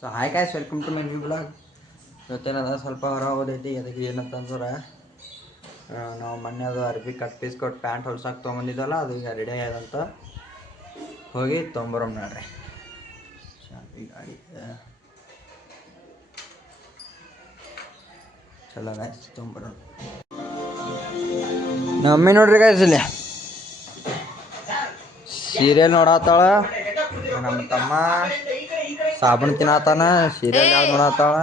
So hi guys, welcome to my new blog. ಇವತ್ತೇನದ ಸ್ವಲ್ಪ ಹೊರ ಹೋದೈತಿ. ಅದಕ್ಕೆ ಏನಂತಂದ್ರೆ ನಾವು ಮೊನ್ನೆ ಅದು ಅರ್ಬಿ ಕಟ್ ಪೀಸ್ ಕೊಟ್ಟು ಪ್ಯಾಂಟ್ ಹೊಲ್ಸಕ್ಕೆ ತೊಗೊಂಬಂದಿದ್ದಲ್ಲ, ಅದು ಈಗ ರೆಡಿ ಆಗ್ಯದಂತ. ಹೋಗಿ ತೊಗೊಂಬರೋಣ ನೋಡ್ರಿ. ಶಾಪಿ ಗಾಡಿ ಚಲೋ ಗಾಯ್ಸ್, ತೊಗೊಂಬರೋಣ. ನಮ್ಮಿ ನೋಡ್ರಿ ಗಾಯ್ಸ್, ಇಲ್ಲಿ ಸೀರಿಯಲ್ ನೋಡತ್ತಾಳ. ನಮ್ಮ ತಮ್ಮ ಸಾಬೂನ್ ತಿನ್ನತಾನ. ಸೀರಿಯಲ್ ಯಾವ್ದು ನೋಡತ್ತಾಳ?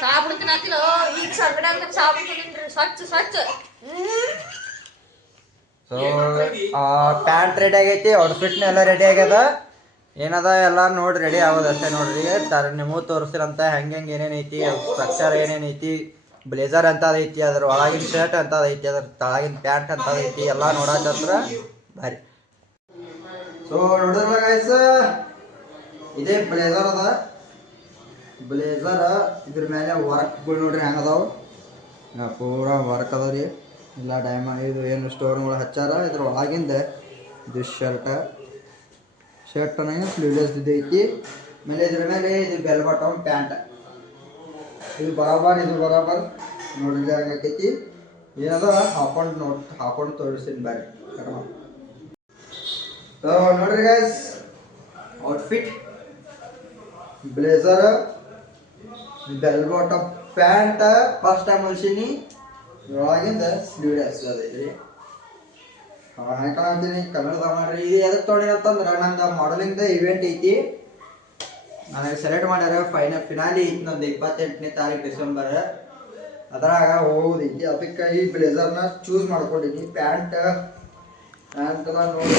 ಸಾಬೂನ್ ತಿನ್ನತಿಲ್ಲ. ಈಗ ಸಂಗಡ ಅಂತ ಸಾಬೂನ್ ತಿನ್ರಿ, ಸ್ವಚ್ಛ ಸ್ವಚ್ಛ. ಸೊ ಪ್ಯಾಂಟ್ ರೆಡಿ ಆಗೈತಿ, ಔಟ್ಫಿಟ್ನ ಎಲ್ಲ ರೆಡಿ ಆಗ್ಯದ. ಏನದ ಎಲ್ಲ ನೋಡಿ ರೆಡಿ ಆಗೋದು ಅಷ್ಟೇ ನೋಡ್ರಿ. ನಿಮಗೂ ತೋರಿಸ್ತಿರಂತ ಹೆಂಗೆ ಏನೇನೈತಿ, ಸ್ಟ್ರಕ್ಚರ್ ಏನೇನೈತಿ, ಬ್ಲೇಸರ್ ಅಂತದೈತಿ, ಅದ್ರ ಒಳಗಿನ ಶರ್ಟ್ ಅಂತದೈತಿ, ಅದ್ರ ತಳಗಿನ ಪ್ಯಾಂಟ್ ಅಂತದೈತಿ, ಎಲ್ಲ ನೋಡೋದ್ರ ಭಾರಿ. ಸೊ ನೋಡಿದ್ರಲ್ಲ ಗೈಸ್, ಇದೇ ಬ್ಲೇಸರ್ ಅದ. ಬ್ಲೇಸರ್ ಇದ್ರ ಮೇಲೆ ವರ್ಕ್ಗಳು ನೋಡ್ರಿ ಹೆಂಗೆ ಅದಾವ. ಪೂರಾ ವರ್ಕ್ ಅದಾವ ರೀ. ಇಲ್ಲ ಇದು ಏನು ಸ್ಟೋನ್ಗಳು ಹಚ್ಚಾರ. ಇದ್ರ ಒಳಗಿಂದ ಇದು ಶರ್ಟ್ ಅನ್ನಂಗೆ ಸ್ಲೀವ್ಲೆಸ್ ಐತಿ. ಆಮೇಲೆ ಇದ್ರ ಮೇಲೆ ಇದು ಬೆಲ್ ಬಾಟಮ್ ಪ್ಯಾಂಟ್. ಇದು ಬರಾಬರ್ ನೋಡ್ರಿ ಹಂಗಾಕೈತಿ. ಏನದ ಹಾಕೊಂಡು ತೋರಿಸ್ತೀನಿ ಬರ್ರಿ. ಸೊ ನೋಡ್ರಿ guys, outfit blazer, bell bottom pant first time ಹೊಲ್ಸೀನಿ. ಒಳಗಿಂದ ಸ್ಲೀವ್ಲೆಸ್ ಅದೈತ್ರಿ. ಹಾಕೊಂತೀನಿ, ಕನ್ನಡದಾಗ ಮಾಡ್ರಿ. ಇದು ಎದಕ್ಕೆ ತೊಗೊಂಡಿನಿ ಅಂತಂದ್ರೆ ನಂದು ಮಾಡಲಿಂಗ್ದ ಇವೆಂಟ್ ಐತಿ. ನನಗೆ ಸೆಲೆಕ್ಟ್ ಮಾಡ್ಯಾರ. ಫಿನಾಲಿ ಐತಿ ನಂದು 28ನೇ ತಾರೀಕು ಡಿಸೆಂಬರ್. ಅದ್ರಾಗ ಹೋಗೋದೈತಿ. ಅದಕ್ಕೆ ಈ ಬ್ಲೇಸರ್ನ ಚೂಸ್ ಮಾಡ್ಕೊಂಡಿನಿ. ಪ್ಯಾಂಟ್ ಎಲ್ಲ ನೋಡಿ,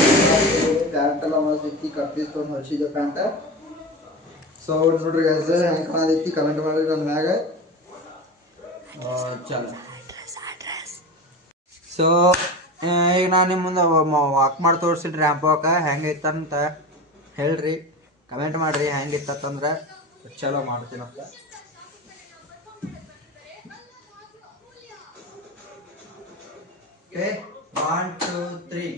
ಪ್ಯಾಂಟ್ ಎಲ್ಲ ಮಸ್ತ್ ಕಪ್ಪೀಸ್ ತೊಗೊಂಡು ಹೊಲ್ಸಿದ್ದೆ ಪ್ಯಾಂಟ್. ಸೊ ನೋಡ್ರಿ ಗೈಸ್, ಹೆಂಗೆ ಕಾಣದೈತಿ ಕಮೆಂಟ್ ಮಾಡ್ರಿ ನನ್ನ ಮ್ಯಾಗ. ಚಲೋ. ಸೊ ಈಗ ನಾನು ನಿಮ್ಮ ಮುಂದೆ ವಾಕ್ ಮಾಡಿ ತೋರಿಸಿನಿ. ರ್ಯಾಂಪ್ ವಾಕ ಹೆಂಗೈತಂತ ಹೇಳ್ರಿ, ಕಮೆಂಟ್ ಮಾಡಿರಿ. ಹೆಂಗಿತ್ತಂದ್ರೆ ಚಲೋ ಮಾಡ್ತೀನಂತ. ಓಕೆ, 1 2 3.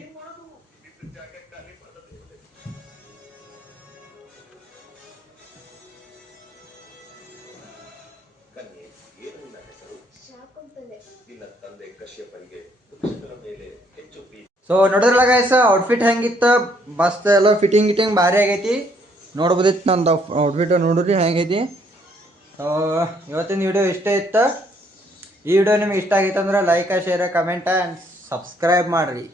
ಸೊ ನೋಡಿದ್ರಲ್ಲ ಗೈಸ್, ಔಟ್ಫಿಟ್ ಹೆಂಗಿತ್ತು, ಮಸ್ತ್ ಎಲ್ಲ ಫಿಟ್ಟಿಂಗ್ ಭಾರಿ ಆಗೈತಿ. ನೋಡ್ಬೋದಿತ್ತು ನಂದು ಔಟ್ಫಿಟ್. ನೋಡ್ರಿ ಹೆಂಗೈತಿ. ಇವತ್ತಿನ ವಿಡಿಯೋ ಇಷ್ಟ ಇತ್ತು. ಈ ವಿಡಿಯೋ ನಿಮ್ಗೆ ಇಷ್ಟ ಆಗಿತ್ತು ಅಂದ್ರೆ like, share, comment and subscribe ಮಾಡಿರಿ.